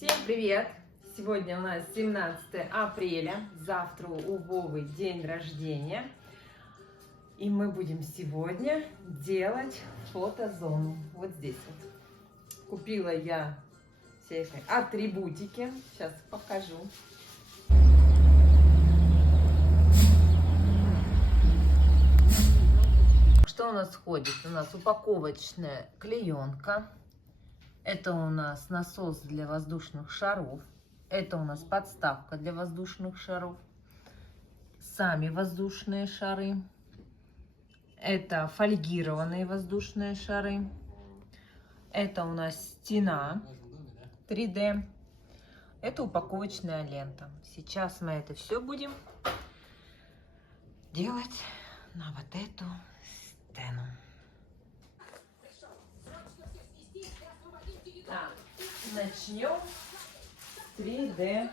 Всем привет! Сегодня у нас 17 апреля, завтра у Вовы день рождения. И мы будем сегодня делать фотозону. Вот здесь вот. Купила я всякие атрибутики. Сейчас покажу. Что у нас входит? У нас упаковочная клеенка. Это у нас насос для воздушных шаров. Это у нас подставка для воздушных шаров. Сами воздушные шары. Это фольгированные воздушные шары. Это у нас стена 3D. Это упаковочная лента. Сейчас мы это все будем делать на вот эту стену. Так, начнем с 3D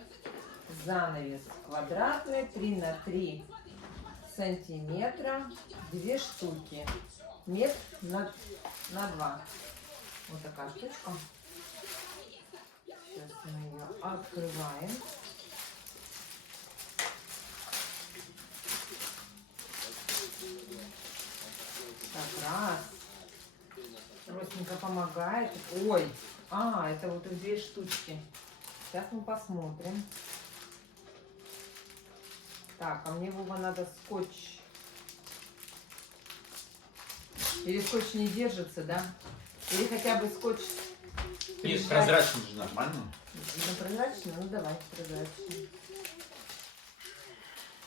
занавес квадратный 3 на 3 сантиметра, 2 штуки, метр на 2. Вот такая штучка. Сейчас мы ее открываем. Так, раз. Росенька помогает. Ой, это вот их 2 штучки. Сейчас мы посмотрим. Так, а мне, Вова, надо скотч. Или скотч не держится, да? Или хотя бы скотч... Нет, прозрачный же нормально. Ну, прозрачный? Ну, давай, прозрачный.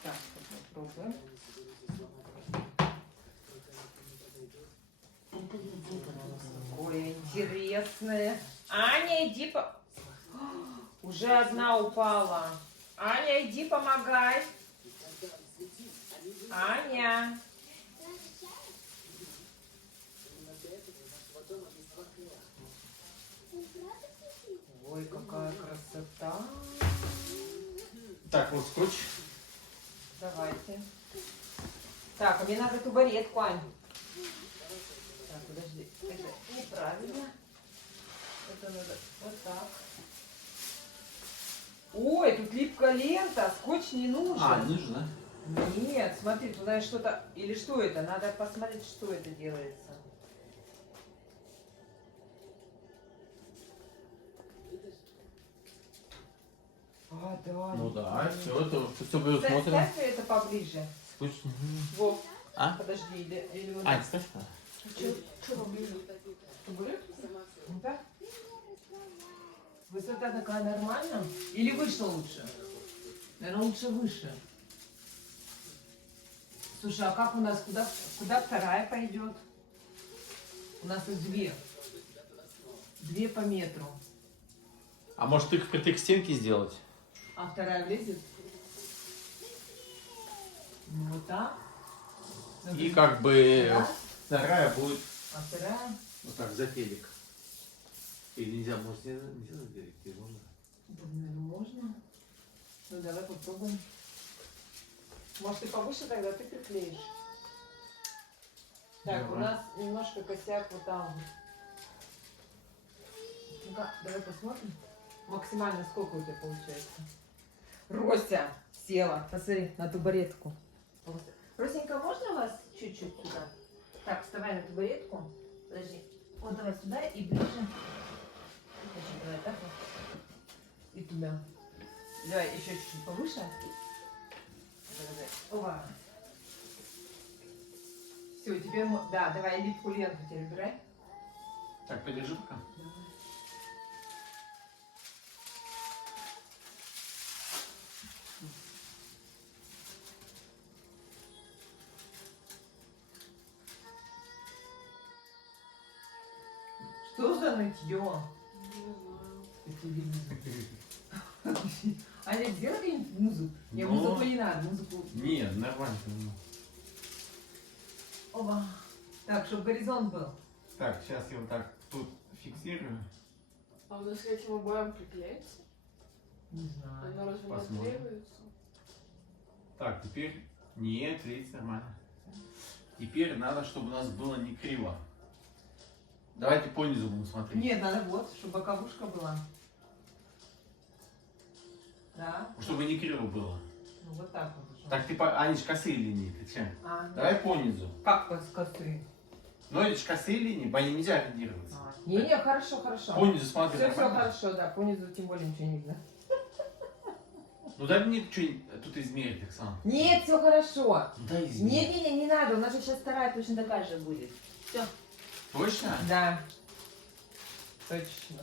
Так, попробуем. Какое интересное. Аня, иди по... Уже одна упала. Аня, иди помогай. Аня. Ой, какая красота. Так, вот скотч. Давайте. Так, а мне надо табуретку, Ань. Так, подожди. Это неправильно. Это надо вот так. Ой, тут липкая лента. Скотч не нужен. Нужно. Нет, смотри, туда что-то... Или что это? Надо посмотреть, что это делается. Да. Ну да, все, это все будет смотрим. Ставь это поближе. Скотч. Вов, А? подожди, или вот Ань, ставь что? Что поближе? Табурет? Ну так? Высота такая нормальная? Или выше лучше? Наверное, лучше выше. Слушай, а как у нас, куда вторая пойдет? У нас их 2. 2 по метру. А может их впритык к стенке сделать? А вторая влезет? Ну, вот так. И как бы Раз. вторая будет А вторая? вот так, за телек. Или нельзя, может нельзя за телек, или можно? Можно. Ну, давай попробуем. Может, и повыше тогда ты приклеишь. Так, Давай. у нас немножко косяк вот там. Ну-ка, давай посмотрим. Максимально сколько у тебя получается? Рося села, посмотри, на табуретку. Росенька, можно вас чуть-чуть сюда? Так, вставай на табуретку. Подожди. Вот давай сюда и ближе. Подожди, давай так вот. И туда. Давай еще чуть-чуть повыше. Ова. Все, теперь... Да, давай липкую ленту теперь убирай. Так, подержи пока. Давай. Что за нытье? Аня, сделай какую-нибудь музыку. Не, Ну. музыку не надо, музыку. Нет, нормально. Оба. Так, чтобы горизонт был. Так, сейчас я вот так тут фиксирую. А у нас к этим обоям приклеится? Не знаю. Оно разве не Посмотрим. отклеивается? Так, теперь не клеится нормально. Теперь надо, чтобы у нас было не криво. Давайте по низу будем смотреть. Нет, надо вот, чтобы боковушка была. Да? Чтобы не криво было. Ну вот так вот. Так ты, они ж косые линии, ты че? А, Давай по низу. как с косы? Но это ж косые линии, по ним нельзя ориентироваться. Не-не, хорошо, хорошо. По низу смотри. Все нормально? хорошо, да, по низу тем более ничего не видно. Ну дай мне что-нибудь тут измерить, Оксана. Нет, все хорошо. Ну, дай измерить. Не-не-не, не надо, у нас же сейчас вторая точно такая же будет. Все. Точно? Да. Точно.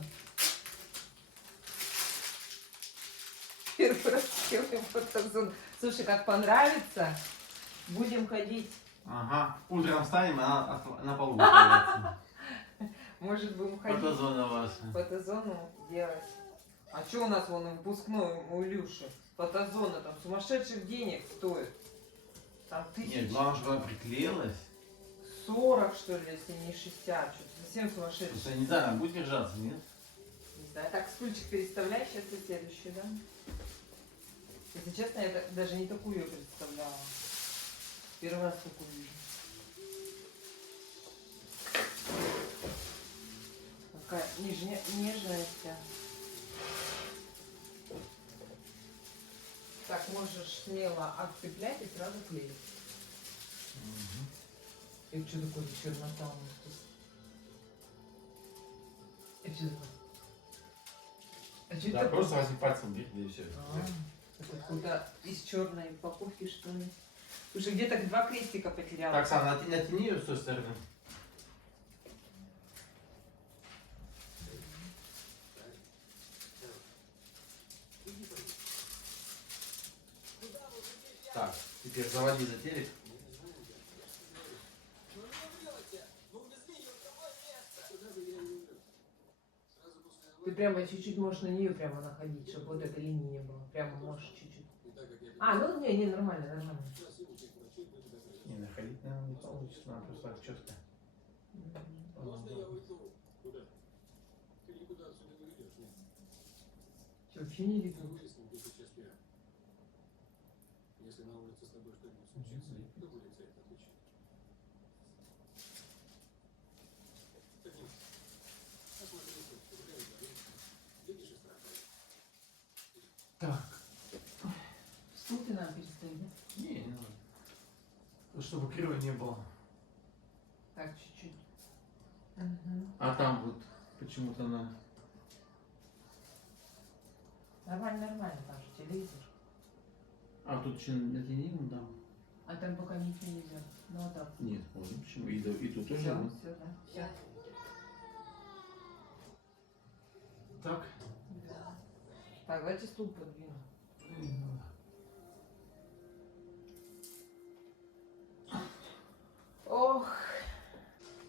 Первый раз делаем фотозону. Слушай, как понравится, будем ходить. Ага. Утром встанем, она на полу валяется. Может, будем ходить Фотозона ваша. фотозону делать. А что у нас вон выпускной у Илюши? Фотозона там сумасшедших денег стоит. Там Нет, тысяч главное, чтобы она приклеилась. 40, что ли, если не 60. Что-то совсем сумасшедшее. Потому что, не знаю, она будет держаться, нет? Не знаю. Так, стульчик переставляй, сейчас и следующую, да? Если честно, я даже не такую ее представляла. Первый раз такую вижу. Какая нежность. Так, можешь смело отцеплять и сразу клеить. И что такое чернота у нас тут? И что такое? А что Да, это просто возьми пальцем бери, да и все. это какой-то из черной упаковки, что ли? Слушай, где-то 2 крестика потеряла. Так, Оксана, натяни ее с той стороны. Так, теперь заводи за телек. Ты прямо чуть-чуть можешь на нее прямо находить, чтобы вот этой линии не было. Прямо можешь чуть-чуть. А, ну не, нормально, нормально. Не, находить, наверное, не получится, надо просто так четко. Что, вообще не видно? Если на улице с тобой что-нибудь случится, кто будет за это отвечать? Посмотри, видишь и страх. Так. Стул ты нам переставить, да? Не надо. Ну, чтобы криво не было. Так, чуть-чуть. Угу. А там вот почему-то она... Нормально, нормально, там же телевизор. А тут еще натяни, ну там. А там пока не телевизор. Ну вот так. Нет, понял, почему. И тут тоже. Все, ну. все, да. Все. Так. Да. Так, давайте стул подвину. Ох.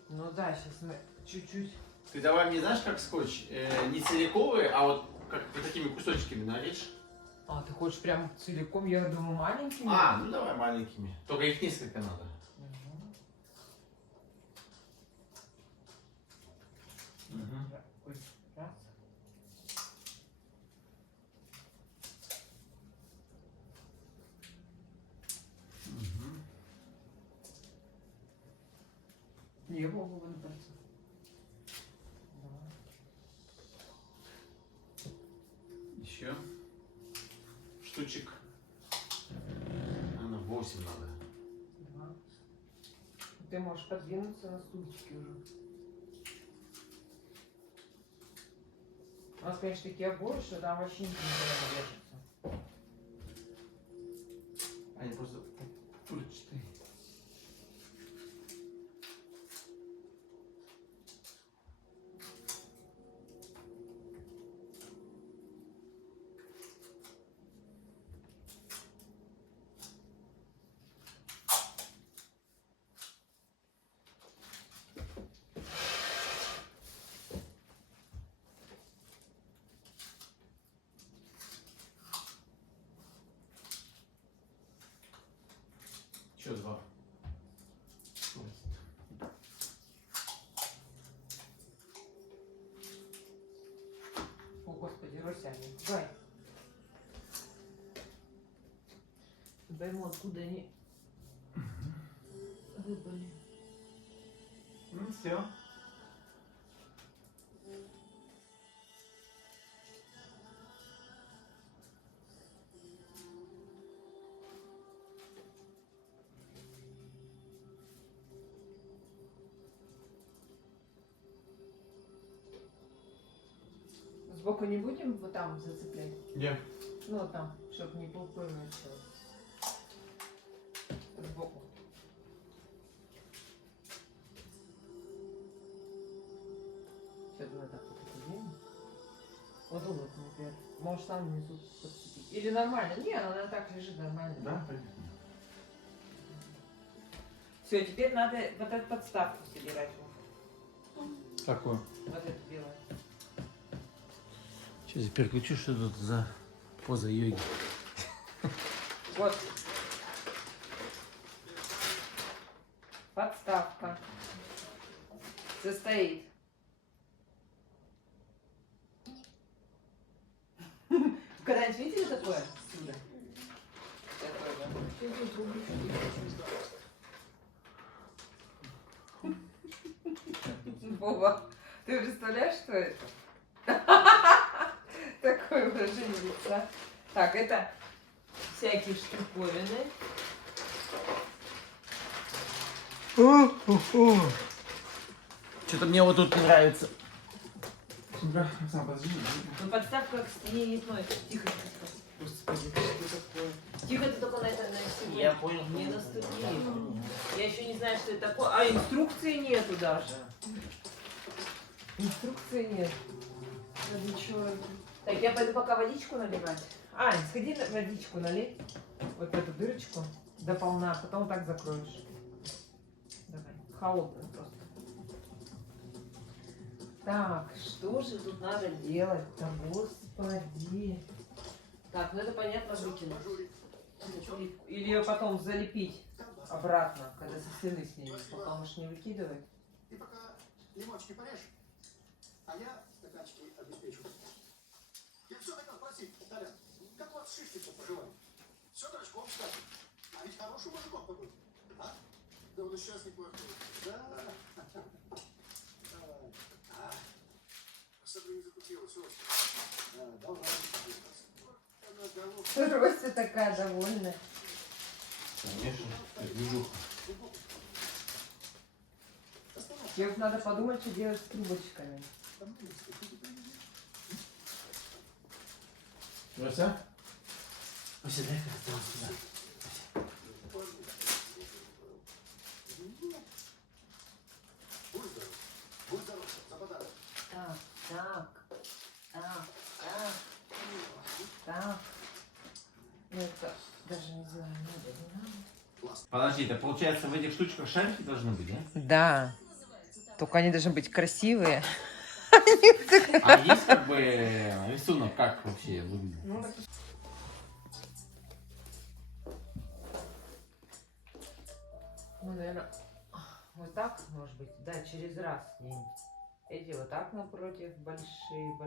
Ну да, сейчас мы чуть-чуть. Ты давай мне, знаешь, как скотч? Не целиковый, а вот как вот такими кусочками нарежь. А, ты хочешь прям целиком, я думаю, маленькими? А, ну давай маленькими. Только их несколько надо. Угу. Угу. Ой, раз. Не было бы на пальце. Еще штучек. Наверное, 8 надо. Два. Ты можешь подвинуться на стульчике уже. У нас, конечно, такие обои, что там вообще ничего не держится. Они просто пульчатые. Еще 2. О, Господи, Росяня, давай. Не пойму, откуда они выпали. Ну все. Сбоку не будем вот там зацеплять? Где? Ну вот там, чтобы не полпыльно все. Сбоку. Сейчас давай так вот сделаем. Вот вот, например. Может там внизу подцепить. Или нормально? Не, она так лежит нормально. Да, пойдет. Все, теперь надо вот эту подставку собирать. Какую? Вот эту белую. Сейчас я переключу, что тут за поза йоги. Вот. Подставка. Состоит. Когда-нибудь видели такое? Сюда. Вова, ты представляешь, что это? Такое выражение лица. Так, это всякие штуковины. Что-то мне вот тут не нравится. Сам подожди. Ну, подставка к стене не относится. Тихо, тихо. Господи, что такое? Тихо, ты только на это на сегодня. Я понял. Не наступи. Я еще не знаю, что это такое. А инструкции нету даже. Инструкции нет. Да ничего. Так, я пойду пока водичку наливать. Ань, сходи на водичку налей. Вот эту дырочку до полна, а потом так закроешь. Давай. Холодную просто. Так, что же тут надо делать-то, господи. Так, ну это понятно, выкинуть. Или ее потом залепить обратно, когда со стены снимешь. Пока можешь не выкидывать. Ты пока лимончики порежь, а я стаканчики обеспечу. Я все хотел спросить, Толян, как у вас Шишкин поживает? Все дурачком, кстати. А ведь хороший мужиком был. А? Да он и сейчас неплохой. Да. Особенно не закупилась, Ося. Давно не закупилась. Рося такая довольная. Конечно, это движуха. Тебе вот надо подумать, что делать с трубочками. Рося? Рося, дай-ка я сюда. Будь здоров. Будь здоров, за подарок. Так, так, так, так, так. Ну, это даже не знаю, надо, не надо. Подожди, это получается в этих штучках шарики должны быть, да? Да, только они должны быть красивые. А есть как бы рисунок, как вообще выглядит? Ну, наверное, вот так, может быть, да, через раз где-нибудь. Эти вот так напротив, большие.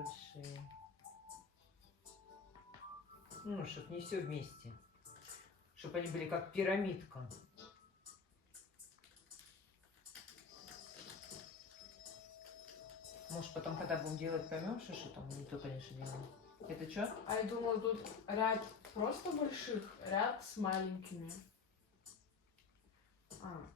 Ну, чтобы не все вместе. Чтобы они были как пирамидка. Может, потом, когда будем делать, поймем, что там не то, конечно, делаем. Это что? А я думала, тут ряд просто больших, ряд с маленькими. А.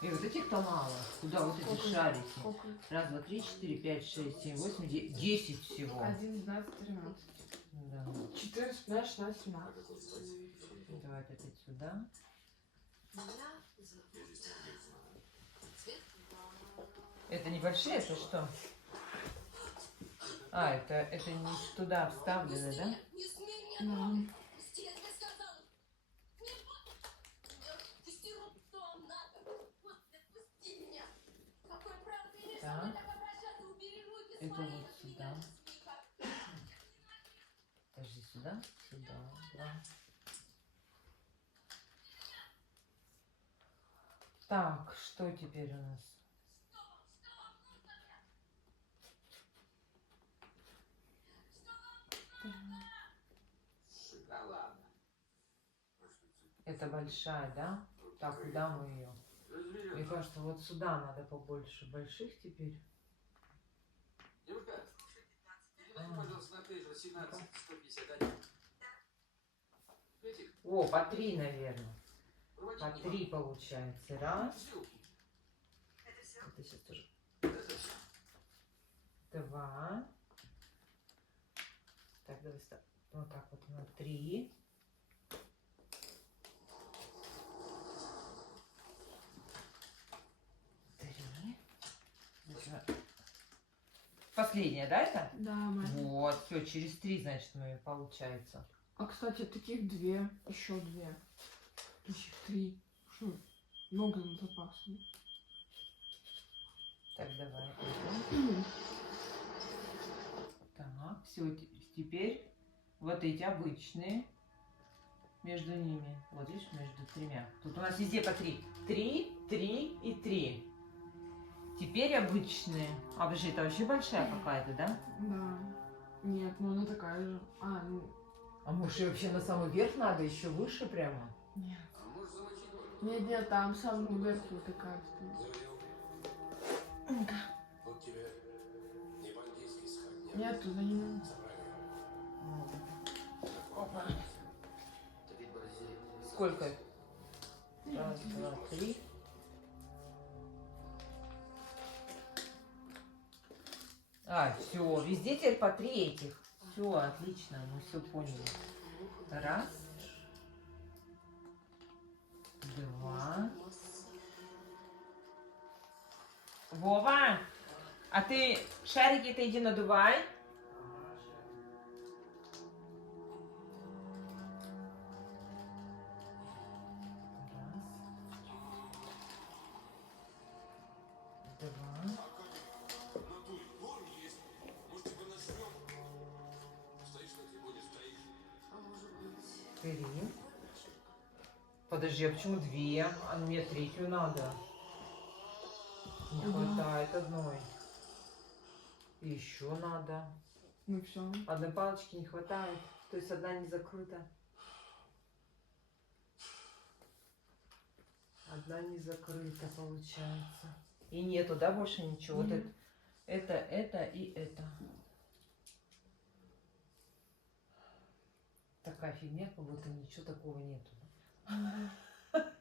И вот этих-то мало. Куда вот эти Сколько? шарики? Сколько? Раз, два, три, четыре, пять, шесть, семь, восемь, 10 всего. 1, 12, 13. Да. 14, 15, 16, 17. Давай опять сюда. Это небольшие, это что? А, это не туда вставлены, да? Мгм. Так. Это вот сюда. Подожди, сюда? Сюда, да. Так, что теперь у нас? Это большая, да? Так, куда мы ее? Мне кажется, вот сюда надо побольше больших теперь. Девушка, передай, пожалуйста, на пейджер 17 151. Этих. О, по 3, наверное. Рвать По не 3 получается. Раз. Ссылки. Это сейчас тоже. 2. Так, давай ставь. Вот так вот на 3. Последняя, да, это? Да, маленькая. Вот, все, через 3, значит, мы получается. А, кстати, таких 2, еще 2. Таких 3. Что? Много на запас. Так, давай. Так, все, теперь вот эти обычные. Между ними. Вот видишь, между 3. Тут у нас везде по 3. 3, 3 и 3. Теперь обычные. А, подожди, это вообще большая какая-то, да? Да. Нет, ну она такая же. А, ну, А может, вообще на самый верх надо, еще выше прямо? нет. А может замочить воду? Нет, нет, там самый верхний такая стоит. Завел. Вот тебе не бандитский сходняк. Нет, туда не надо. Опа. Давид Борзей. Сколько? Раз, два, 3. А, все, везде теперь по 3 этих. Все, отлично, мы все поняли. Раз. 2. Вова, а ты шарики-то иди надувай. Раз. 2. Натуре, форме есть. Может, типа нажрем? Стоишь на трибуне, стоишь. 3. Подожди, а почему 2? А мне 3 надо. Не хватает одной. И еще надо. Ну все. Одной палочки не хватает. То есть одна не закрыта. Одна не закрыта получается. И нету, да, больше ничего? Вот это и это. Такая фигня, как будто ничего такого нету.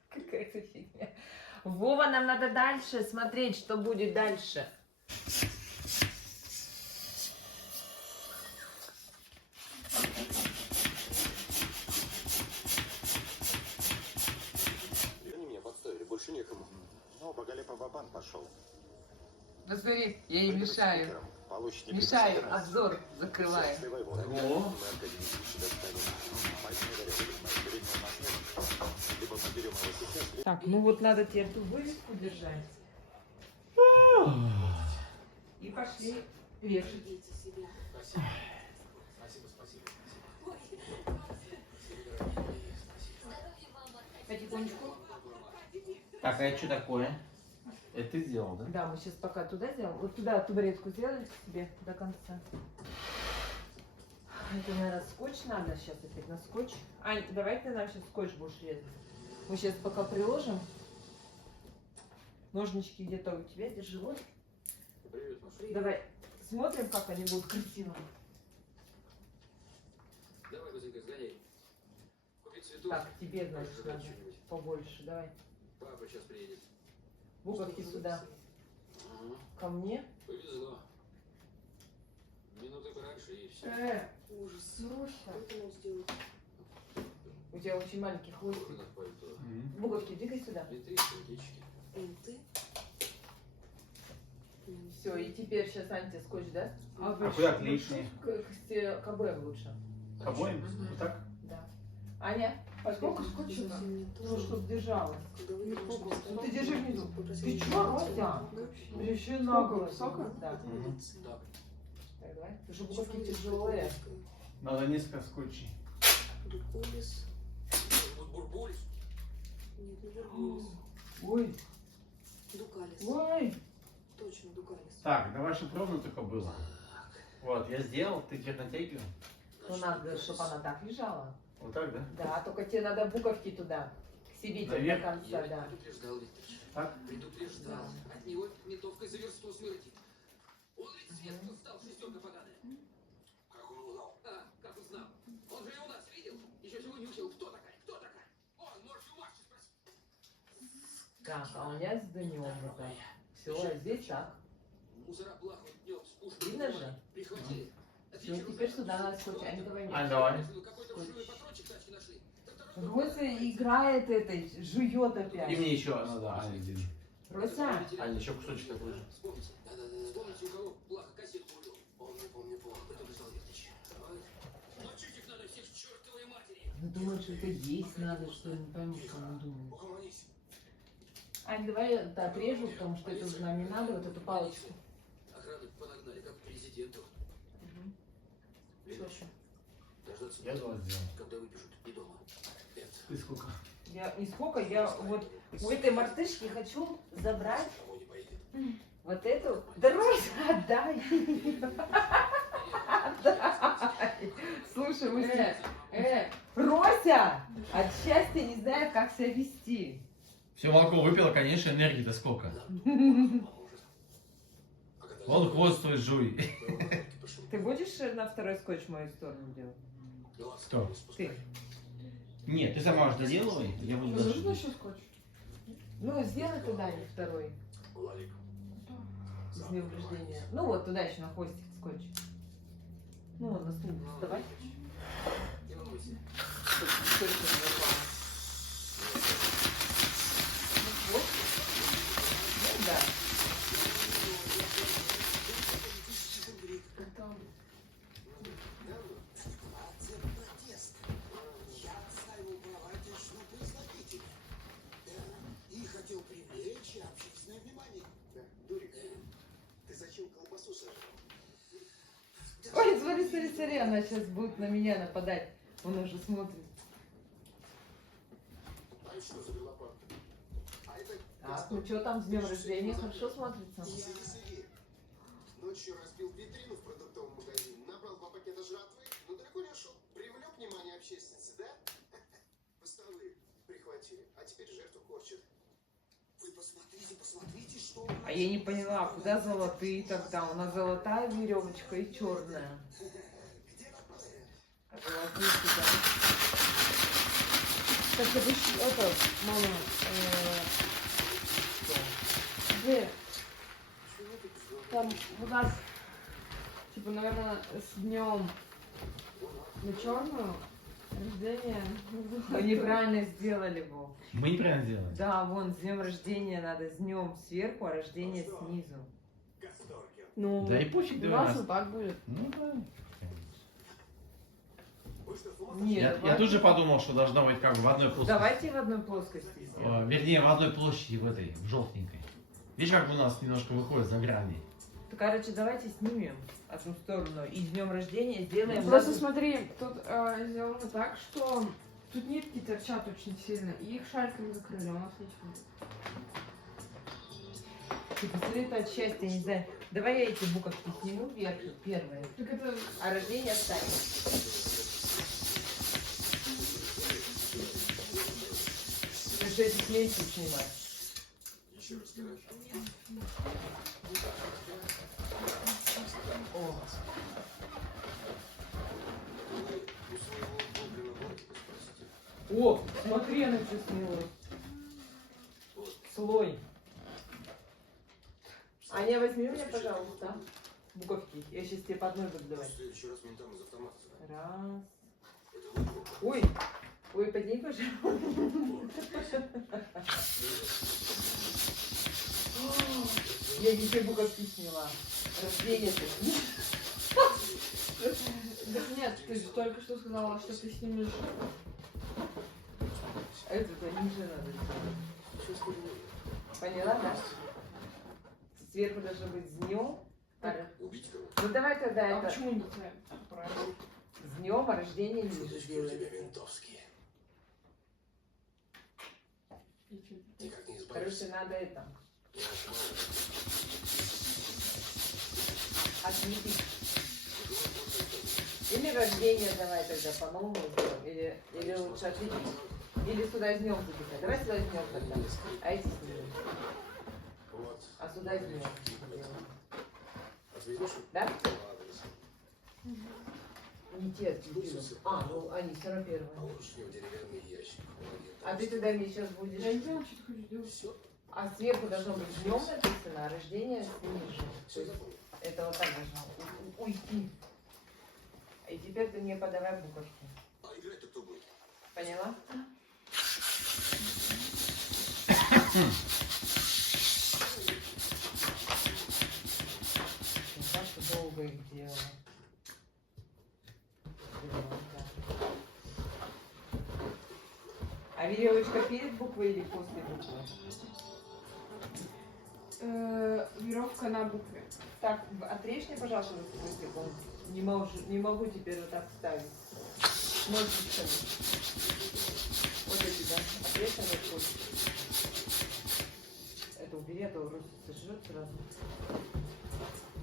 Какая-то фигня. Вова, нам надо дальше смотреть, что будет дальше. Они меня подставили, больше некому. Ну, Боголеп Бабан пошел. Ну смотри, я ей мешаю. Получите Мешаю, обзор закрываю. О. Так, Ну вот надо теперь эту вывеску держать. И пошли вешать. Спасибо. Спасибо, спасибо. Потихонечку. Так, а это что такое? Это ты сделал, да? Да, мы сейчас пока туда сделаем. Вот туда табуретку сделали к себе до конца. Это, наверное, скотч надо сейчас опять на скотч. Ань, давай ты нам сейчас скотч будешь резать. Мы сейчас пока приложим. Ножнички где-то у тебя, держи вот. Привет, Маша. Давай смотрим, как они будут красиво. Давай быстренько сгоняй. Купи цветов. Так, тебе, значит, Пожрать надо что-нибудь. побольше. Давай. Папа сейчас приедет. Буковки сюда. Ага. Ко мне. Повезло. Минуты раньше и все. Ужас. Срочно. У тебя очень маленький хвостик. Кожаное пальто. Буковки, двигай сюда. Плиты, сердечки. Все, и теперь сейчас Аня тебе скотч даст. А куда клеить? К обоим лучше. К обоим? Вот так? Да. Аня, а сколько скотча-то? Ну, чтобы держалось. Ну, ты держи внизу. Ты чё, Ростя? Еще нагло. Сока? Да. Так. Так, давай. Уже буковки тяжелые. Надо несколько скотчей. Вот бурбулис. Ой, Дукалис. ой. Точно, Дукалис. Так, давай, чтобы ровно только было. Вот, я сделал, ты теперь натягивай. Ну, надо, чтобы она так лежала. Вот так, да? Да, только тебе надо буковки туда. К себе тебе до Наверх? конца, Я да. предупреждал, Викторович. Так? Предупреждал. От него ментовкой за версту смерти. Он ведь светку стал, шестерка поганая. Как он узнал? А, как узнал? Он же и у нас видел. Еще сегодня учил, кто такая, кто такая. Он, можешь у Маши спросить. Так, а у меня с днем вот так. Все, здесь так. Мусора плахнут днем с пушками. Видно же? Прихватили. Все, теперь сюда надо скотч. Ань, давай. Ань, давай. Какой-то вшивый патрончик тачки нашли. Рося играет этой, жует опять. И мне еще надо, Аня, один. Рося, Аня, еще кусочек такой же. Вспомните. Вспомните, у кого плохо кассетку увел. Помню. Предупреждал Вертич. Мочить их надо всех к чертовой матери. ну думаю, что это есть надо, что ли, не пойму, что он думает. Угомонись. Ань, давай это отрежу, потому что это уже нам не надо, вот эту палочку. Охрану подогнали, как к президенту. Что еще? Дождаться, Я 20 сделал. когда выпишут и дома. Это. Ты сколько? Я не сколько, я вот у этой мартышки хочу забрать Кого не поедет. вот эту. Да, Рося, отдай! Отдай! Слушай, мы с ней- Рося! От счастья не знаю, как себя вести. Все молоко выпила, конечно, энергии-то сколько. А когда Вон хвост твой жуй. Ты будешь на второй скотч в мою сторону делать? Кто? Ты. Нет, ты сама уже доделывай, я буду Нужно дальше. еще скотч? Ну, сделай туда не второй. Владик. С днем рождения. Ну вот туда еще на хвостик скотч. Ну вот на стул вставай. Не волнуйся. Скотч не попал. Вот. Ну да. Протест. Я отстаивал права отечественного производителя. И хотел привлечь общественное внимание. Дурик, ты зачем колбасу сожрал? Ой, смотри, она сейчас будет на меня нападать. Он уже смотрит. А это что за лопатка? А это... Так, ну что там с днем рождения? Хорошо смотрится. Сири. Ночью разбил витрину в продуктовом магазине, набрал 2 пакета жратвы, но далеко не ушел. Привлек внимание общественности, да? Постовые прихватили, а теперь жертву корчат. Вы посмотрите, что... у А нас. я не поняла, куда золотые тогда? У нас золотая веревочка и черная. Где родное? А золотые сюда. Так, ты будешь это, мама, где? Там у нас, Типа, наверное, с днем на черную рождение. мы неправильно сделали его. Мы неправильно сделали. Да, вон, с днем рождения надо с днем сверху, а рождение снизу. Касторкин. Ну, Да и пофиг, у да, нас нас. вот так будет. Ну да. Вы что, с ума Нет, Я давай- тут же подумал, что должно быть как бы в одной плоскости. Давайте в одной плоскости сделаем. Вернее, в одной площади, в этой, в желтенькой. Видишь, как у нас немножко выходит за грани. Ну, короче, давайте снимем одну сторону и с днем рождения сделаем... Просто воздух- смотри, тут сделано так, что тут нитки торчат очень сильно, и их шариками закрыли, а у нас ничего нет. Ты посмотри, это от счастья, не знаю. Давай я эти буковки сниму вверх, первые. Так это... А рождение оставим. Ты что, этих меньше снимать? Еще раз, короче. О, У своего гоблина Боркина спросите. о, смотри, она что сняла. Слой. Аня, возьми мне, пожалуйста, буковки. Я сейчас тебе по одной буду В давать. следующий раз ментам из автомата звонят. Раз. Это вы его. Ой, ой, подними, пожалуйста. Я еще буковки сняла. Рождение-то. Да нет, ты же только что сказала, что ты снимешь. Это-то ниже надо сделать. Сейчас понимаю. Поняла, да? Сверху должно быть с днем. Убить кого-то. Ну давай тогда А это почему не тебя? Правильно. с днем, а рождение ниже Шуточки у сделаем. тебя ментовские. И чё? Никак не Короче, избавишься. надо это. Я уж мало. Отметить. Или рождение давай тогда по-новому сделаем. Или лучше отличить. Или сюда с днем записать. Давай сюда с днем тогда. А эти снимем. Вот. А сюда с днем. Отвезешь? Да? По адресу. Не те дебилы. А, ну они 41-е. Положишь мне в деревянный ящик. Молодец. А ты тогда мне сейчас будешь... Я не поняла, что ты хочешь делать. Все. А сверху должно быть днем написано, а рождение ниже. То есть это вот так должно уйти. И теперь ты мне подавай буковки. А играть-то кто будет? Поняла? Так долго их делала. А веревочка перед буквой или после буквы? Веревка на букве. Так, отрежь мне, пожалуйста, вот такой секунд. Не могу теперь вот так вставить. Ножичками. Вот эти, да? Отрежь на вот. Это убери, а то Руся сожрет сразу.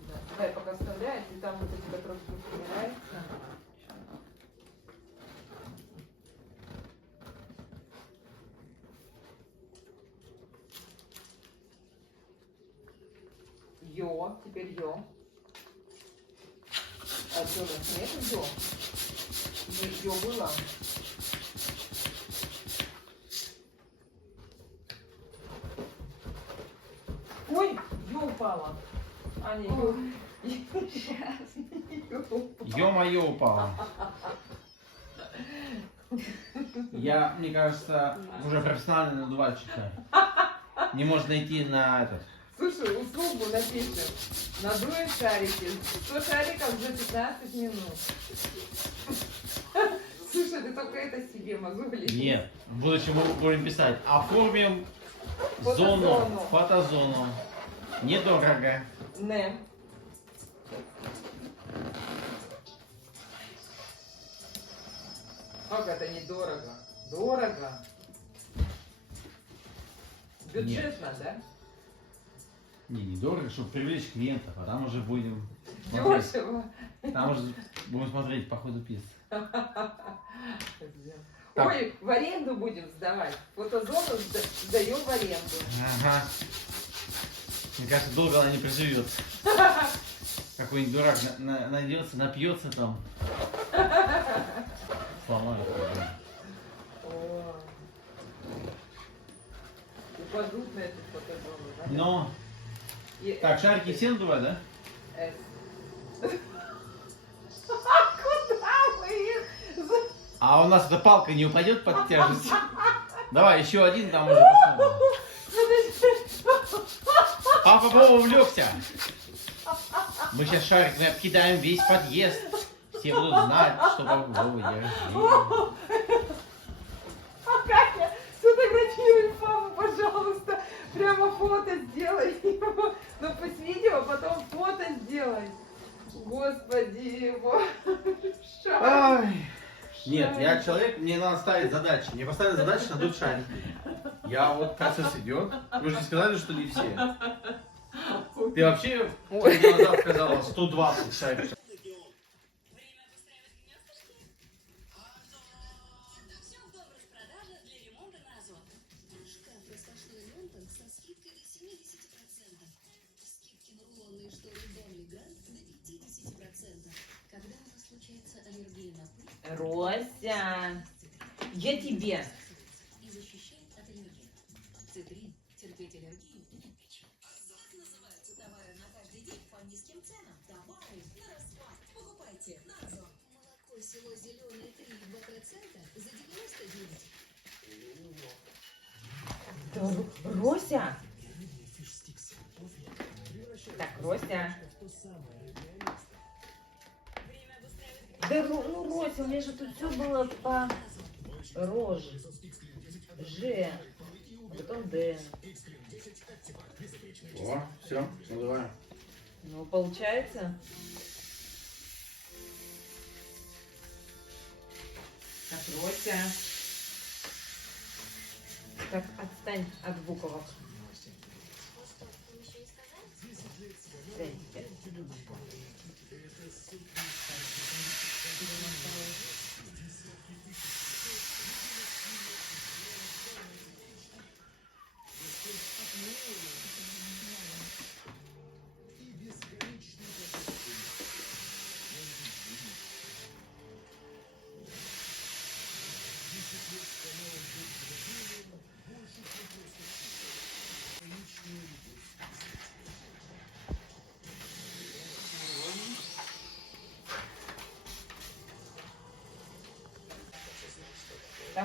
Да. Давай пока вставляешь, и там вот эти, которые не нравятся. Йо, теперь йо. А что, у нас нет йо? Йо было. Ой, йо упала. А, не, йо. Ё-моё, упало. Я, мне кажется, уже профессиональный надувальщик. Не может найти на этот. Слушай, услугу напишем. Надуем шарики. 100 шариков за 15 минут. Слушай, ты только это себе мозоли. Нет, в будущем мы будем писать. Оформим Фотозону. зону, фотозону. Недорого. Не. Как это недорого? Дорого. Бюджетно, да? Недорого, чтобы привлечь клиентов, а там уже будем смотреть. Дешево. Там уже будем смотреть по ходу пьесы. Так. Ой, в аренду будем сдавать. Фотозону сдаем в аренду. Ага. Мне кажется, долго она не проживет. Какой-нибудь дурак найдется, напьется там. Сломали. О. Упадут на эту фотозону, да? Но. И- Так, шарики все надувать, да? Куда мы их? А у нас эта палка не упадет под тяжесть? Давай, еще один там уже посмотрим. Папа Вова увлекся. Мы сейчас шариками обкидаем весь подъезд. Все будут знать, что Папа Вова день рождения. Катя, сфотографируй папу, пожалуйста. Прямо фото сделай его. Ну пусть видео, потом фото сделай. Господи, его. Ай. Нет, я человек, мне надо ставить задачи. Мне поставили задачу надуть шарики. Я вот процесс идет. Вы же сказали, что не все. Ты вообще 3 дня назад сказала 120 шариков. Время обустраивать гнездышки? Все в дом распродажа для ремонта на Озон. Шкаф распашной Лонтон со скидкой до 70%. Скидки на рулонные шторы Бонли Грант до 50%. Когда у вас случается аллергия на пыль, Рося, я тебе. и защищает от аллергии. Цитрин. Терпеть аллергию не печь. Озон называется товары на каждый день по низким ценам. Товары на расхват. Покупайте на Озон. Молоко село Зеленое 3,2% за 99. Рося. Так, Рося. Время обустраивать Да, ну, Рося, у меня же тут все было по роже. Ж. А потом Д. О, все, надуваем. Ну, получается. Так, Рося. Так, отстань от буквок. Отстань.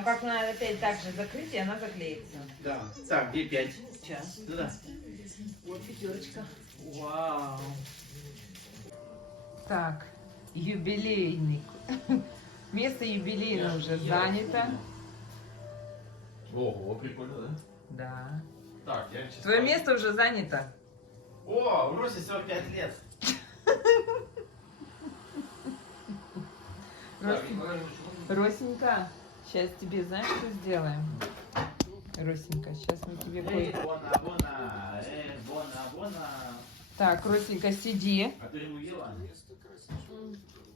А как надо опять так же закрыть, и она заклеится. Да. Так, где 5? Сейчас. Да. Вот пятерочка. Вау. Так, юбилейный. Место юбилейное уже занято. Ого, прикольно, да? Да. Так, я сейчас... Твое место уже занято. О, у Роси 45 лет. Росенька, сейчас тебе знаешь, что сделаем? Росенька, сейчас мы тебе Эй, кое... Бона. Так, Росенька, сиди. А ты ему ела?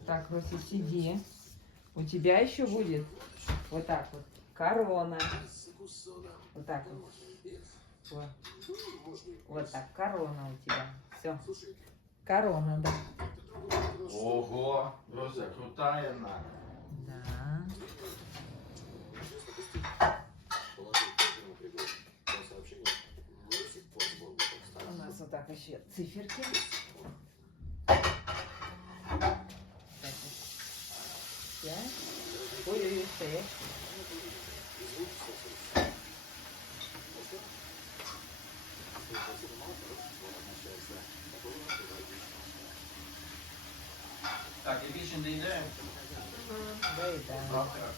Так, Рося, сиди. У тебя еще будет вот так вот корона. Вот так вот. Вот, вот так, корона у тебя. Все. Корона, да. Ого, Рося, крутая она. Да. У нас вот так еще циферки. Так вот. 5. Ой-ой-ой, 6. Так, я пищу доедаем. Да и да. Завтра.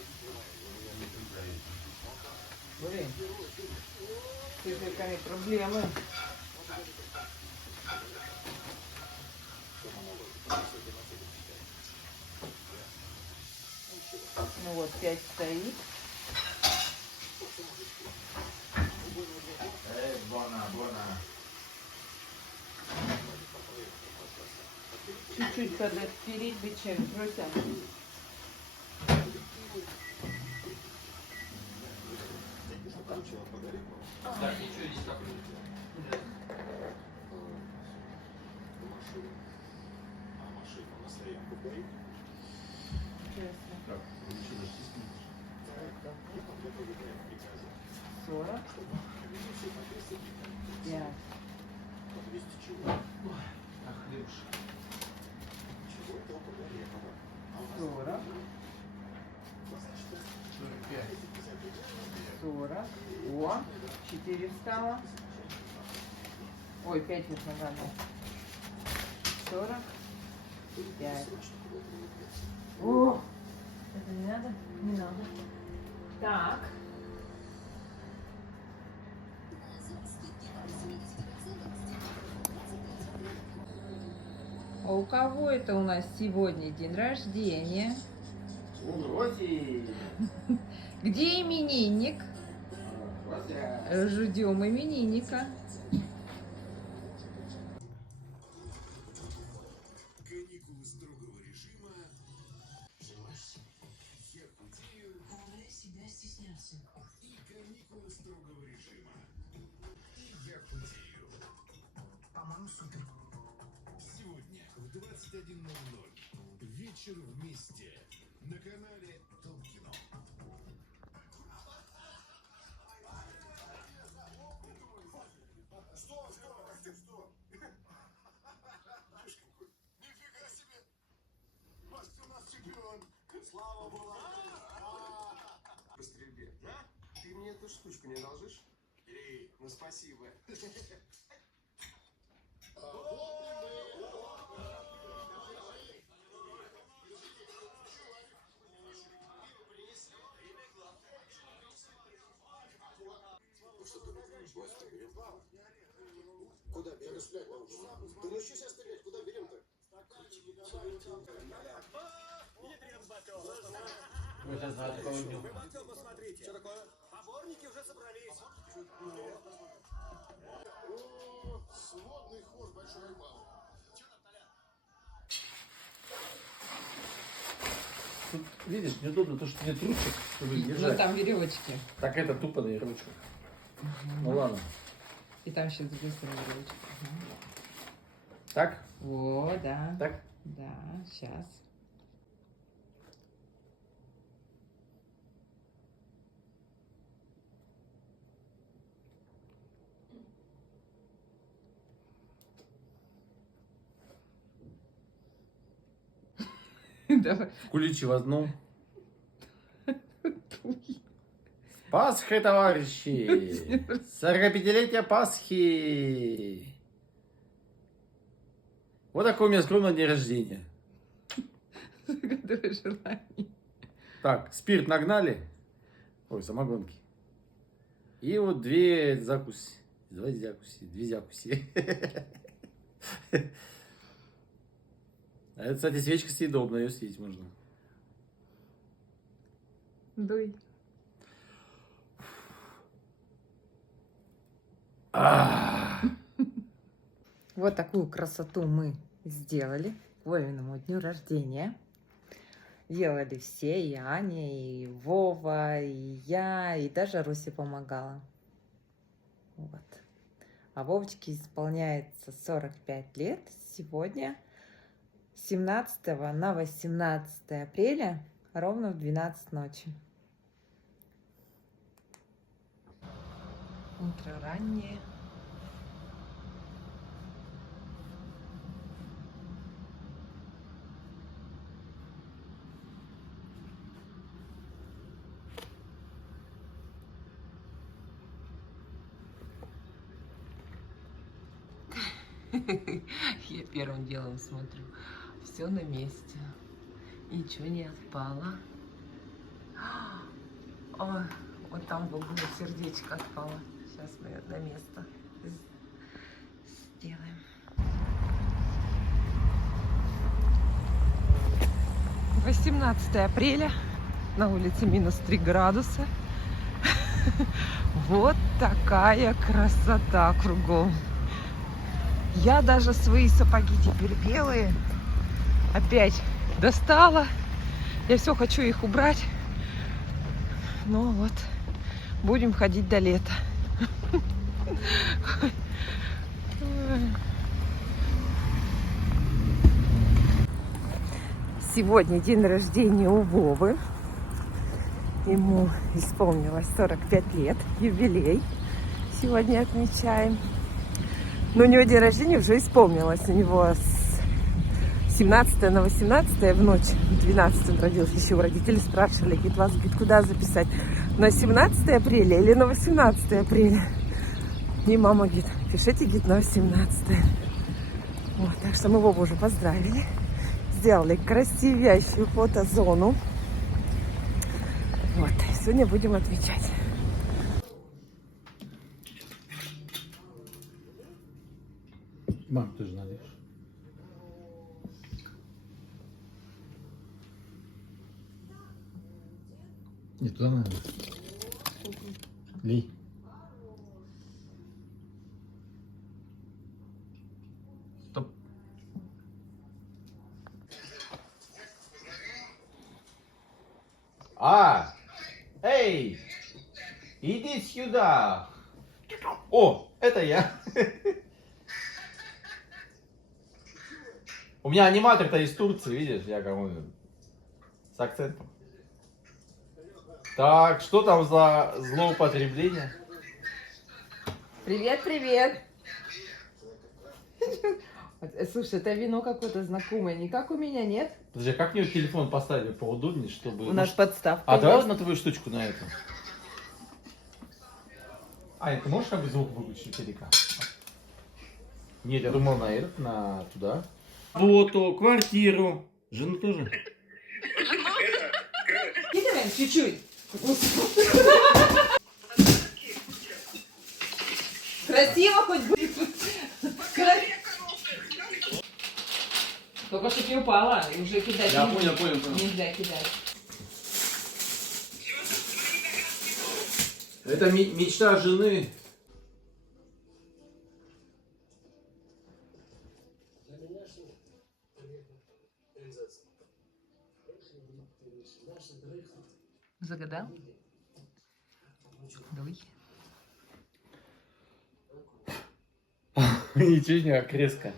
Блин. С циферками проблемы. Ну вот, 5 стоит. Эй, Бона. Чуть-чуть надо вперед бы чем, Рося. Так, ничего здесь как Интересно. 40. 5. А хлебушек? 40. 45. 40. О, 4 встало. Ой, 5 вот ногами. 45. О, это не надо? Не надо. Так. А у кого это у нас сегодня день рождения? У Роси. Где именинник? Рося. Ждем именинника. Каникулы строгого режима. Я худею. Себя стесняться. И каникулы строгого режима. И я худею. По-моему, супер. Сегодня в 21:00. Вечер вместе. На канале Дом Кино. Что? Нифига себе! Макс, у нас чемпион! Слава Богу! По стрельбе. Да? Ты мне эту штучку не одолжишь? Бери. Ну, спасибо. Куда берем? Стрелять научишься. Ты научись себя стрелять, куда берем-то? Вы сейчас за такого дня. Посмотрите. Что такое? Поборники уже собрались. О, сводный хор большой бал. Тут, видишь, неудобно то, что нет ручек, чтобы Ну держать. там веревочки. Так это тупо на ручку. Ну ладно. И там сейчас быстро веревочки. Так? О, да. Так? Да, сейчас. Давай. Куличи в одном. Пасха, товарищи! 45-летие Пасхи! Вот такой у меня скромный день рождения. Загадывай желание. Так, спирт нагнали. Ой, самогонки. И вот две закуси. Две закуси. А это, кстати, свечка съедобная, ее съесть можно. Дуй. Вот такую красоту мы сделали к Вовиному дню рождения. Делали все, и Аня, и Вова, и я, и даже Руся помогала. Вот. А Вовочке исполняется 45 лет сегодня, 17 на 18 апреля, ровно в 12 ночи. Утро раннее. Я первым делом смотрю. Все на месте. Ничего не отпало. Ой, вот там в углу сердечко отпало. Сейчас мы ее на место сделаем. 18 апреля. На улице минус 3 градуса. Вот такая красота кругом. Я даже свои сапоги теперь белые опять достала. Я все хочу их убрать. Ну вот, будем ходить до лета. Сегодня день рождения у Вовы. Ему исполнилось 45 лет, юбилей. Сегодня отмечаем. Но у него день рождения уже исполнилось. У него с 17 на 18 в ночь, 12 он родился. Еще родители спрашивали, говорит, вас, говорит, куда записать? На 17 апреля или на 18 апреля? И мама говорит, пишите, говорит, на 18. Вот, так что мы Вову уже поздравили. Сделали красивейшую фотозону. Вот, сегодня будем отмечать. Мам, ты же налишь. Не туда надо. Лей. Стоп. Эй! Иди сюда! О, это я. У меня аниматор-то из Турции, видишь, я кому-то с акцентом. Так, что там за злоупотребление? Привет, привет. Слушай, это вино какое-то знакомое, не как у меня, нет? Подожди, а как мне телефон поставить поудобнее, чтобы... У нас подставка. А давай есть. вот на твою штучку, на эту. Ань, ты можешь как бы звук выключить телека? Нет, я думал на этот, на туда. Работу, квартиру. Жену тоже. Кидаем чуть-чуть. Красиво хоть будет. Только чтоб не упала, и уже кидать Я нельзя. понял. Нельзя кидать. Это мечта жены. Загадал? Дуй. Ничего не, как резко.